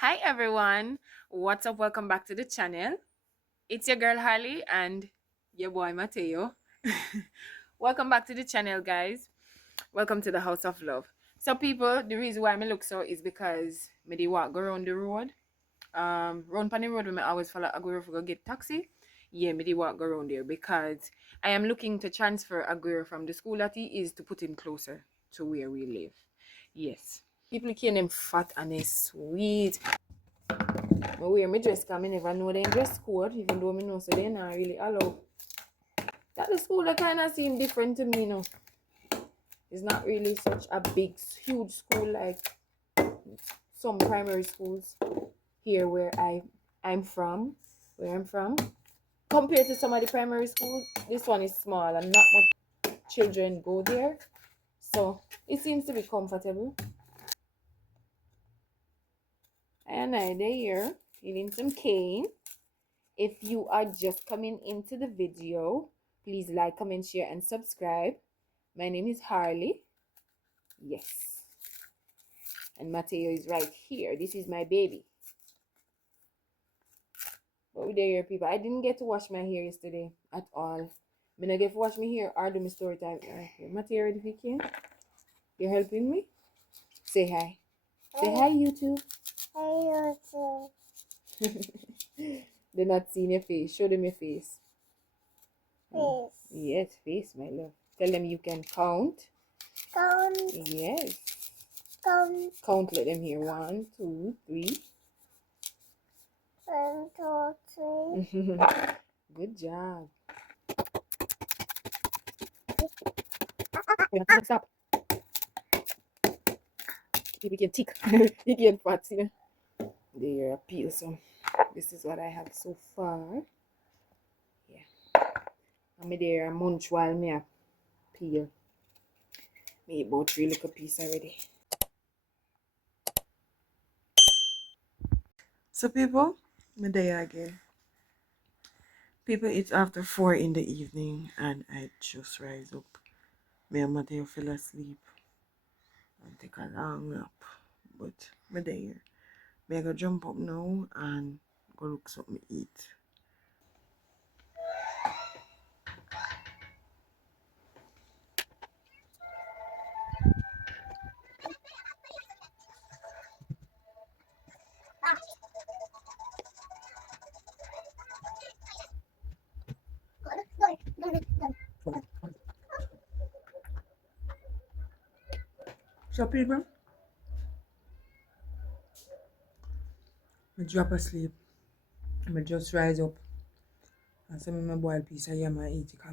Hi everyone, what's up? Welcome back to the channel. It's your girl Harley and your boy Mateo. Welcome back to the channel, guys. Welcome to the House of Love. So, people, the reason why I look so is because me dey walk go around the road. Round pan the road when I always follow Aguero for go get taxi. Yeah, me dey walk go around there because I am looking to transfer Aguero from the school that he is to put him closer to where we live. Yes. People can him fat and they sweet. But wear my dress because I never know them dress code, even though I know so they not really allow. That the school that kind of seem different to me, you know. It's not really such a big, huge school like some primary schools here I'm from, where I'm from. Compared to some of the primary schools, this one is small and not much children go there. So it seems to be comfortable. And I there feeling some cane. If you are just coming into the video, please like, comment, share, and subscribe. My name is Harley. Yes. And Mateo is right here. This is my baby. But we there, people. I didn't get to wash my hair yesterday at all. I mean, I get to wash my hair or do my story time. Mateo, ready if you can? You're helping me? Say hi. Say hi, YouTube. Hi, YouTube. They're not seeing your face. Show them your face. Face. Yes, face, my love. Tell them you can count. Count. Yes. Count. Count, let them hear. 1, 2, 3. 1, 2, 3. Good job. Stop. You can tick. You can fat, you know. There, peel some. This is what I have so far. Yeah. I'm there munch while me peel. Me about 3 little piece already. So people, me there again. People, it's after 4 in the evening and I just rise up. Me and Mateo fell asleep and take a long nap. But me there. Me I go jump up now and go look something to eat. So people, I drop asleep. I just rise up and some of my boiled piece of yam and eat because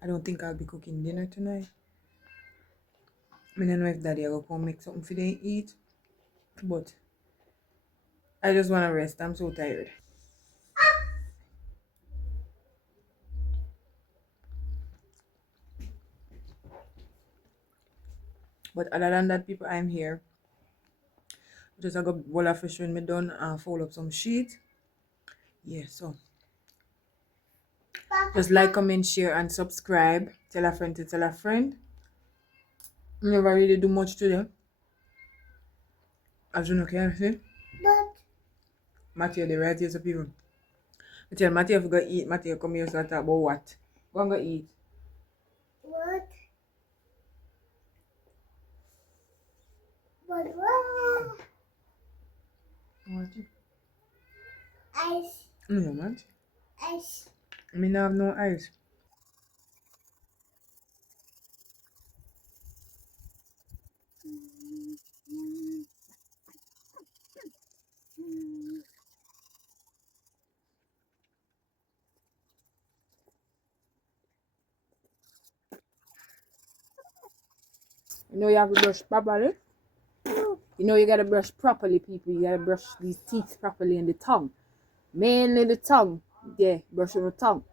I don't think I'll be cooking dinner tonight. I don't know if daddy will come make something for them eat. But I just want to rest. I'm so tired. But other than that, people, I'm here. Just I got bowl of fish when me done and fold up some sheet. Yeah, so just like, comment, share, and subscribe. Tell a friend to tell a friend. Never really do much today. As you know, can see? But Matthew, the right here, so people. I tell Matthew if you go eat, Matthew come here so talk about what? Go and go eat. What? What? What? Ice. No, man. Ice. I mean, I have no ice. You know you have to brush properly. You know you gotta brush properly, people. You gotta brush these teeth properly and the tongue. Mainly the tongue. Yeah, brush on the tongue.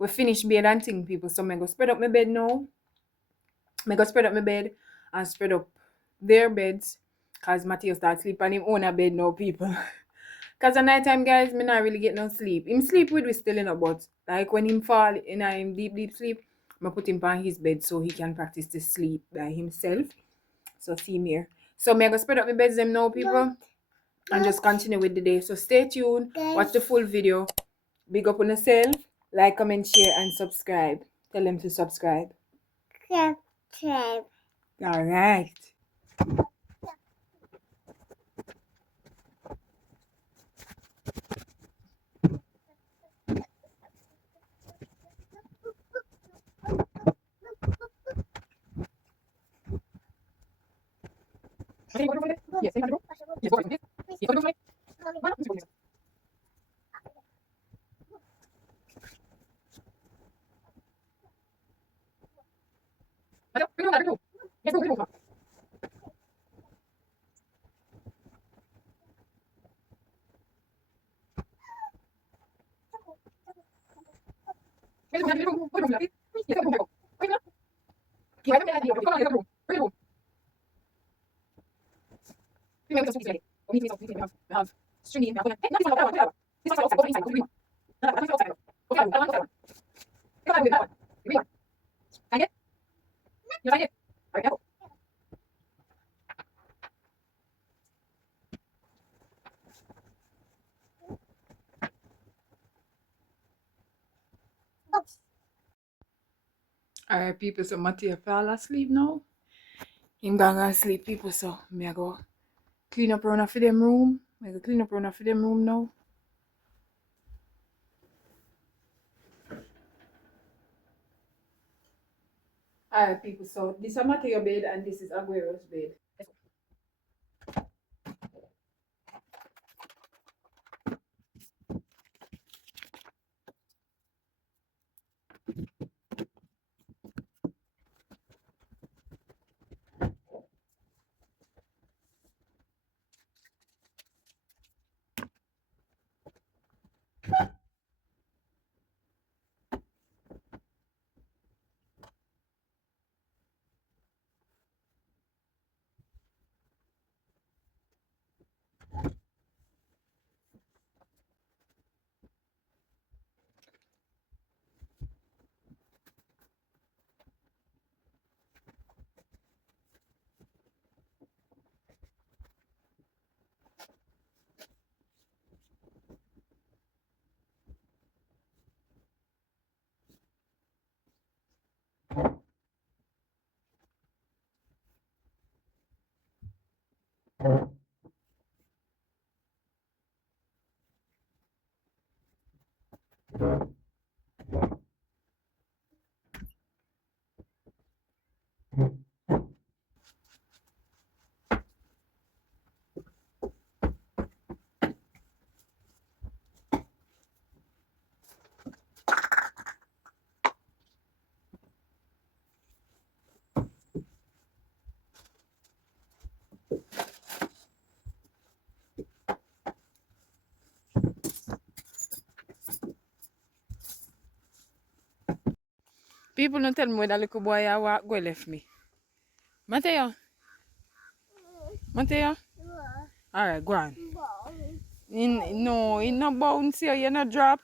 We finish bed and thing, people. So I go spread up my bed now. I go spread up my bed and spread up their beds. Cause Matthew start sleep on him own a bed now, people. Cause at night time, guys, me not really get no sleep. Him sleep with we still in a but like when him fall in a him deep sleep, I put him on his bed so he can practice to sleep by himself. So see me here. So me I go spread up my beds them now, people. And just continue with the day. So stay tuned. Watch the full video. Big up on yourself. Like, comment, share, and subscribe. Tell them to subscribe. Subscribe. Alright. Yes, Alright, people, so Matthew fell asleep now. Him gonna sleep, people, so me I go clean up around for them room. I go clean up around for them room now. Alright, people, so this is Matthew bed and this is Aguero's bed. People don't tell me where that little boy I walk go left me. Mateo. Mateo? Alright, go on. No, in no bounce here, you no drop.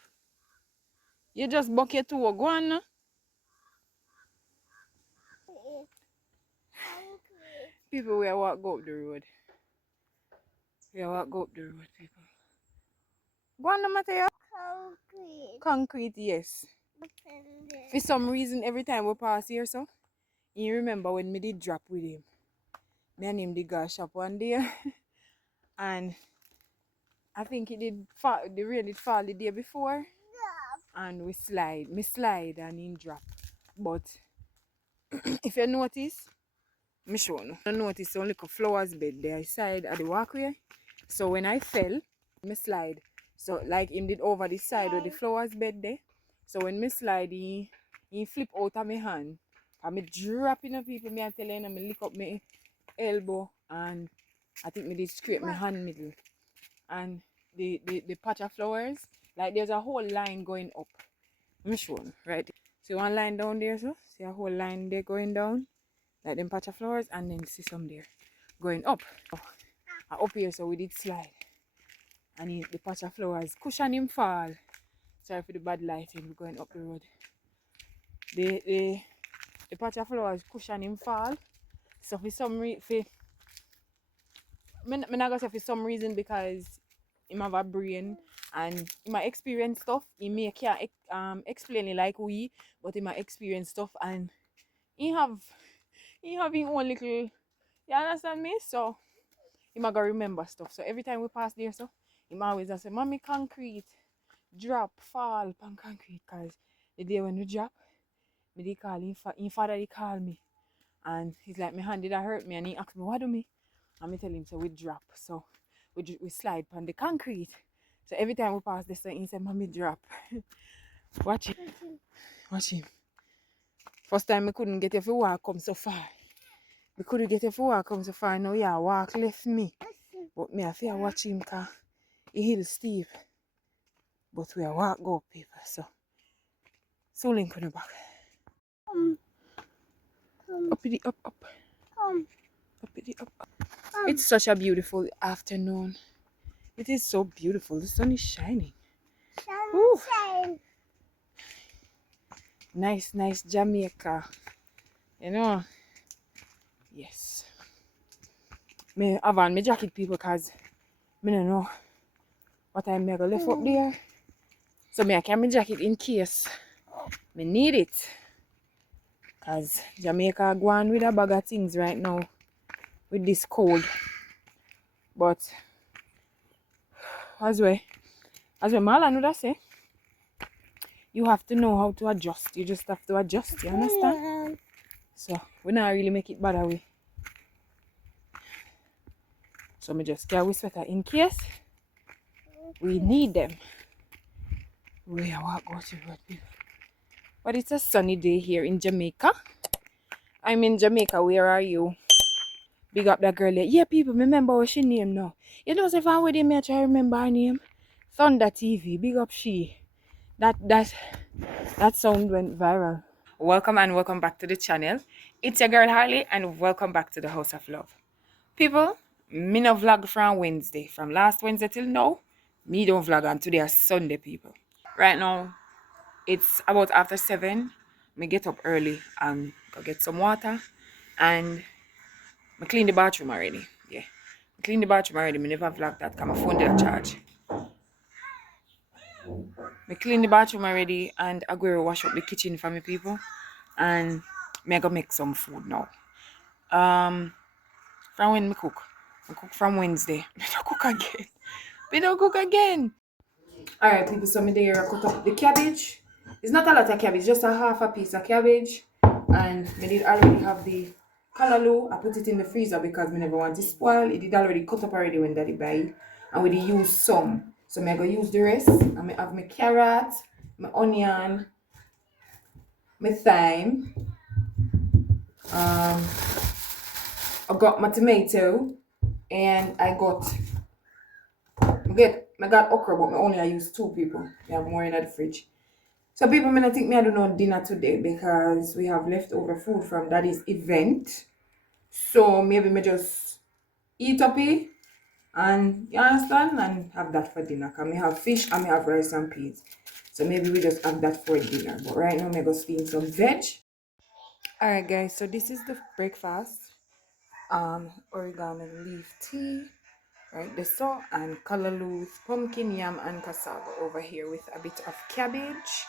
You just buck your toe. Go on now. People, we walk go up the road. We walk go up the road, people. Go on now, Mateo. Concrete, yes. For some reason, every time we pass here, so you remember when me did drop with him. Me and him did go shop one day. And I think it did fall, the rain did fall the day before. And we slide. Me slide and him drop. But if you notice, me show you. I notice only a flowers bed there side of the walkway. So when I fell, me slide. So like him did over the side of the flowers bed there. So when me slide, he flip out of my hand. And me dropping up people, me and telling him, me lick up my elbow and I think me did scrape my hand middle. And the patch of flowers, like there's a whole line going up. Let me show you. Right. See one line down there, so see a whole line there going down, like them patch of flowers, and then see some there going up. Up here, so we did slide. And the patch of flowers cushion him fall. Sorry for the bad lighting, we're going up the road. The patch of flowers cushion him fall. So for some reason, I'm not gonna say for some reason because him have a brain and he might experience stuff. He may can't explain it like we, but he might experience stuff and he have his own little, you understand me? So he might go remember stuff. So every time we pass there, so he might always just say, Mommy, concrete, drop, fall on concrete. Cause the day when we drop, me they call him, father they call me. And he's like, my hand did that hurt me? And he asked me, what do me? And me tell him, so we drop. So we slide on the concrete. So every time we pass this, so he said, Mommy, drop. Watch him. Watch him. First time I couldn't get if you walk come so far. We couldn't get if you walk come so far. Now yeah, walk left me. But me I feel watch him because he hill steep. But we are walk go people. So link on the back. Up it up. Up it up. It's such a beautiful afternoon. It is so beautiful. The sun is shining. Sunshine. Nice Jamaica. You know. Yes. Me have on my jacket people because I don't know what I'm gonna left up there. So I carry my jacket in case I need it. Because Jamaica go on with a bag of things right now with this cold. But as well Marlon would say, you have to know how to adjust. You just have to adjust, you understand? So we not really make it bad away. So me just carry sweater in case we need them. We walk go to road people. But it's a sunny day here in Jamaica. I'm in Jamaica. Where are you? Big up that girl there. Yeah, people, remember what she name now. You know, if I'm with him, I try to remember her name. Thunder TV. Big up she. That sound went viral. Welcome and welcome back to the channel. It's your girl Harley and welcome back to the House of Love. People, me no vlog from Wednesday. From last Wednesday till now, me don't vlog on today is Sunday, people. Right now, it's about after 7. Me get up early and go get some water. And I clean the bathroom already. Yeah. I clean the bathroom already. Me never vlog that because my phone did charge. I clean the bathroom already and I go wash up the kitchen for me people. And me go make some food now. From when me cook. I cook from Wednesday. Me don't cook again. Me don't cook again. Alright people, so me there I cut up the cabbage. It's not a lot of cabbage, just a half a piece of cabbage. And me did already have the callaloo. I put it in the freezer because me never want it spoil. It did already cut up already when daddy buy it. And we did use some. So me I go use the rest. And me have my carrot, my onion, my thyme. I got my tomato and I got okra, but I use 2 people. I have more in the fridge. So people may not think me I do no dinner today because we have leftover food from daddy's event. So maybe me just eat up it and you understand and have that for dinner. Cause me have fish and me have rice and peas. So maybe we just have that for dinner. But right now me go steam some veg. Alright guys, so this is the breakfast. Oregano leaf tea. Right, the salt and callaloo with pumpkin, yam, and cassava over here with a bit of cabbage.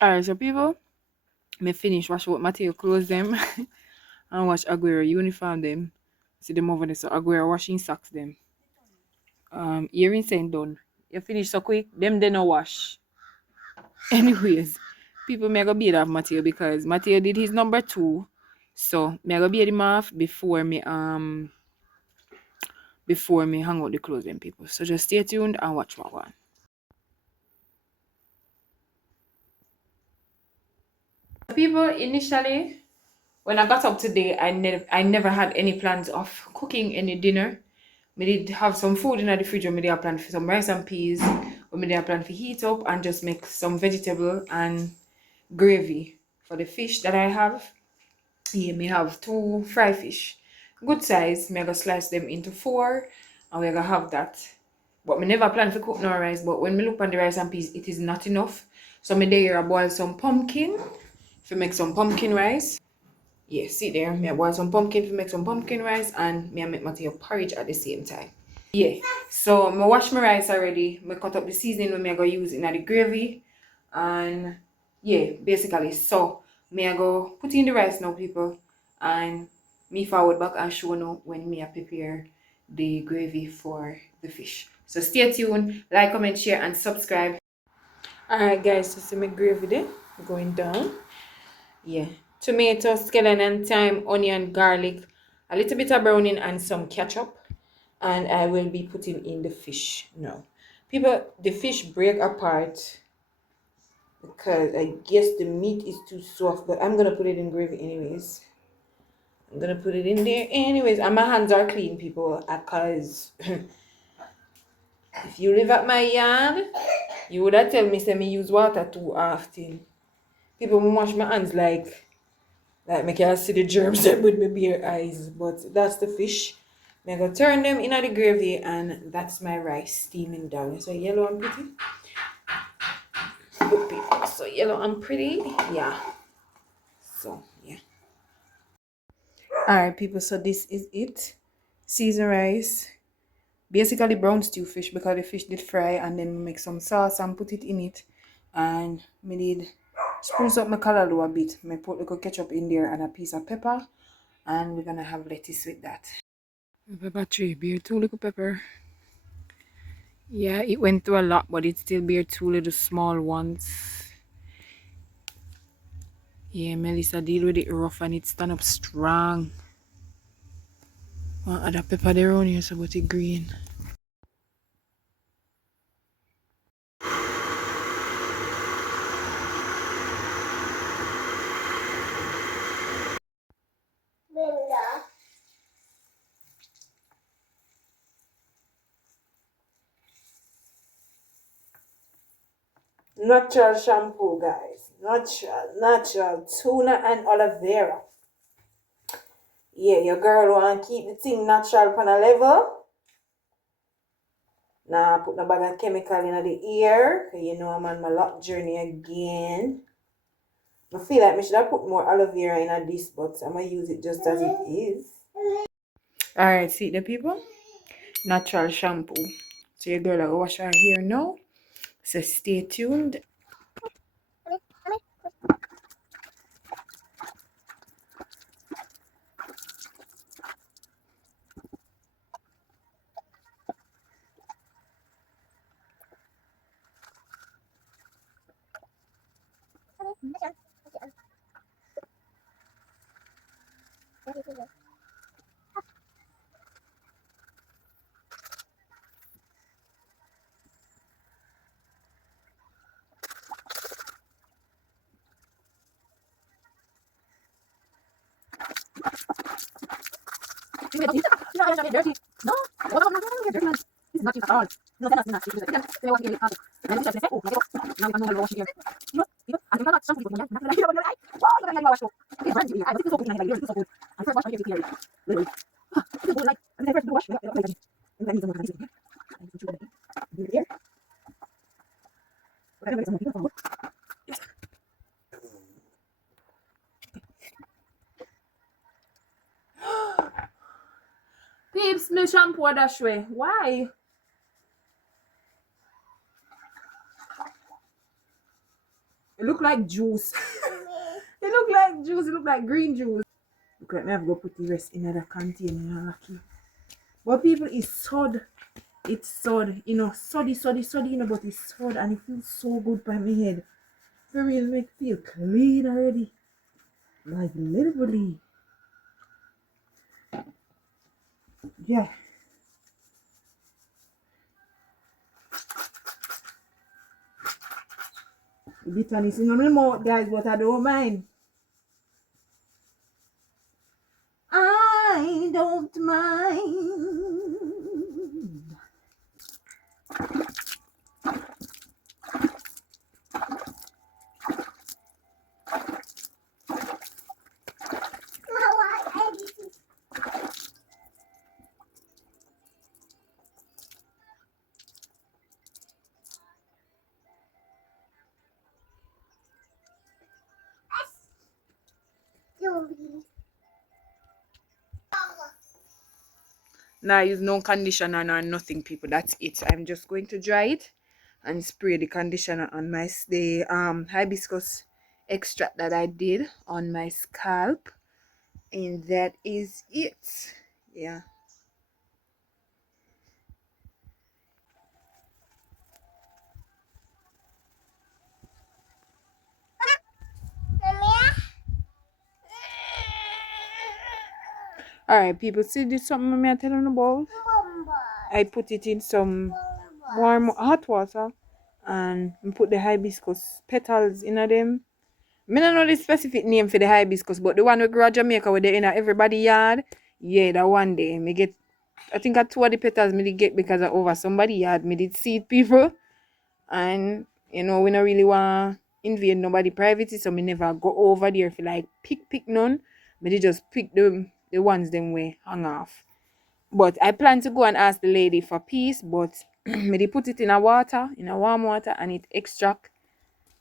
Alright, so people, me finish wash out Mateo clothes them and wash Aguero uniform them. See them over there. So Aguero washing socks them. Earrings ain't done. You finish so quick, them they no wash. Anyways, people may go beat off Mateo because Mateo did his number 2. So me I go beat him off before me hang out the clothes them people. So just stay tuned and watch what one. People, initially when I got up today, I never had any plans of cooking any dinner. Me did have some food in the fridge. Me did have plan for some rice and peas. Or me did have plan for heat up and just make some vegetable and gravy for the fish that I have. Yeah, me have 2 fry fish, good size. Me I go slice them into 4, and we gonna have that. But me never plan to cook no rice. But when me look on the rice and peas, it is not enough. So me there I boil some pumpkin to make some pumpkin rice. Yeah, see there, me I boil some pumpkin to make some pumpkin rice, and me I make Mateo porridge at the same time. Yeah, so me wash my rice already. Me cut up the seasoning when me I go use in the gravy, and yeah, basically. So me I go put in the rice now, people, and me forward back and show now when me I prepare the gravy for the fish. So stay tuned, like, comment, share, and subscribe. Alright, guys, so see my gravy there going down. Yeah, tomato, scallion, thyme, onion, garlic, a little bit of browning, and some ketchup. And I will be putting in the fish now. People, the fish break apart because I guess the meat is too soft, but I'm gonna put it in gravy anyways. I'm gonna put it in there anyways, and my hands are clean, people, because if you live at my yard, you would have tell me say me use water too often. People wash my hands like me can see the germs them with my bare eyes, but that's the fish. I'm gonna turn them in the gravy, and that's my rice steaming down. So yellow and pretty. Good people. So yellow and pretty. Yeah. So yeah. Alright people, so this is it. Seasoned rice. Basically brown stew fish because the fish did fry, and then make some sauce and put it in it. And me did spruce up my callaloo a bit. Me put little ketchup in there and a piece of pepper. And we're gonna have lettuce with that. Pepper tree, beer 2 little pepper. Yeah, it went through a lot, but it still bear 2 little small ones. Yeah, Melissa deal with it rough and it stand up strong. One other pepper there on here, so but it green. Natural shampoo, guys. Natural. Tuna and aloe vera. Yeah, your girl want to keep the thing natural on a level. Now, put no bag of chemical in the ear. You know I'm on my lock journey again. I feel like I should have put more aloe vera in this, but I'm going to use it just as it is. Alright, see the people? Natural shampoo. So your girl will wash her hair now. So stay tuned. No, dirty. No, dirty, man. This is not cute at all. No, that's not cute. They want to get it out. And this is oh, now we can know wash it here. And we cannot shampoo it. Not like, wow, you wash it. It's brand new. I was so good. It's so good. And first wash my hair here. Literally. This is good. Like, and then first do wash. Like, I need some more. Here. I don't know some more. Peeps, me shampoo that way. Why? It look like juice. It look like juice. It look like green juice. Look like me have to go put the rest in another container. Lucky. But people, it's sod. It's sod. You know, soddy, you know, but it's sod and it feels so good by my head. For real, make feel clean already. Like literally. Yeah. The bitterness in my mouth, guys, but I don't mind. I don't mind. Now I use no conditioner nor nothing, people. That's it. I'm just going to dry it and spray the conditioner on my hibiscus extract that I did on my scalp, and that is it. Yeah. Alright, people, see this something I'm telling you about? I put it in some warm hot water and put the hibiscus petals in them. I don't know the specific name for the hibiscus, but the one we grow Jamaica with the in everybody yard. Yeah, that one day me get, I think I two of the petals me did get because of over somebody yard me did see it, people. And you know, we don't really want invade nobody privacy, so me never go over there for like pick none. Me did just pick the ones them way hang off. But I plan to go and ask the lady for peace, but me did put it in a warm water, and it extract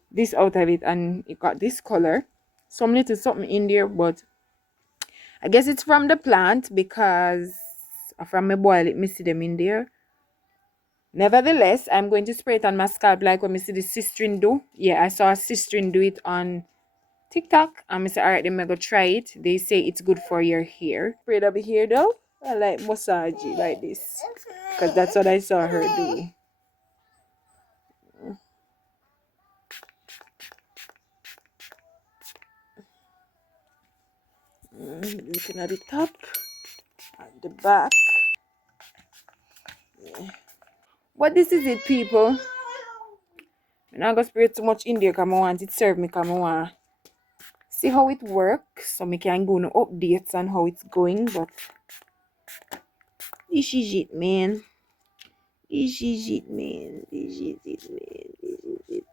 this out of it, and it got this color. Some little something in there, but I guess it's from the plant because from me boil it, me see them in there. Nevertheless, I'm going to spray it on my scalp like when me see the sister do. Yeah, I saw a sister do it on TikTok, and I said, alright, then I go try it. They say it's good for your hair. Spray it up here though. I like massage it like this because that's what I saw her do. Looking at the top, at the back. Yeah. But this is it, people. I'm not gonna spray too much in there because I want it serve me, because I want see how it works so I can go no updates on how it's going. But this is it, man. This is it, man. This is it, man. This is it.